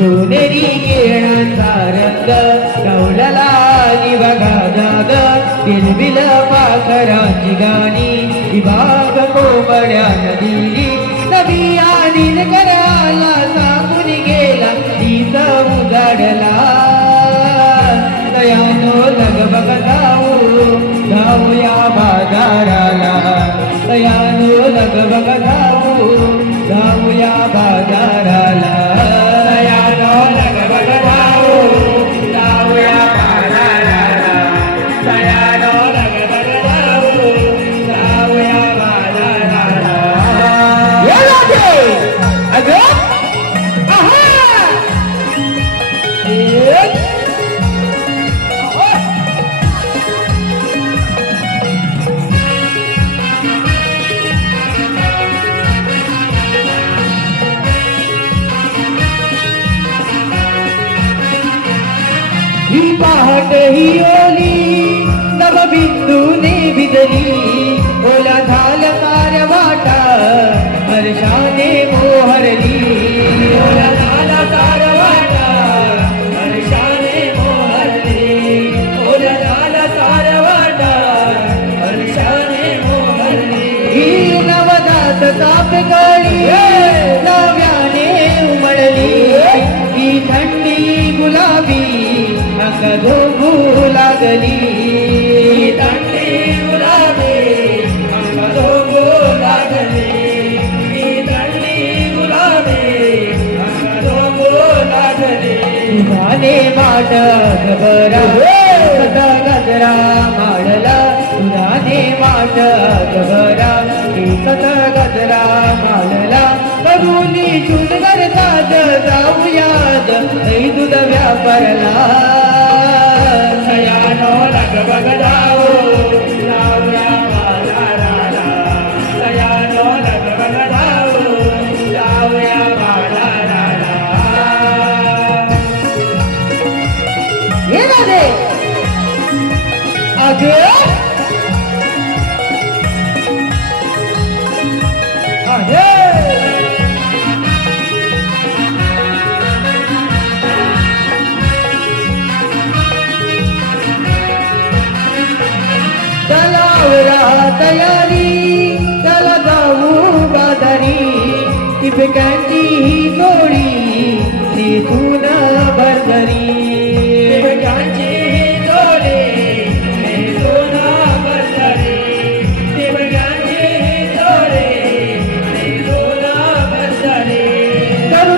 सोनेरी केळांचा रंग कवळला बघा जाग बिलबिल पाखरांची गाणी विभाग कोंबड्या नदी नवी आदिल कराला सांगून गेला तीच उजाडला. दयानो लगबग धावू हो, धावूया बाजाराला. दयानो लगबग धावू हो, धावूया बाजार పహటహియోలి నవ బిందు నే విదలి झाले माट गबरा सदा गजरा माडला तुझाने माट गबरा सत गजरा माडला बघूनी चुन करतात जाऊयाद ऐ व्यापरला व्यापारला आहे तलावरा तयारी चला जाऊ बाजारी टिपक्यांची ही तिथून भरदरी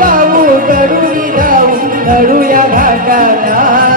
धावू तरुणी धावू धरूया घाटाला.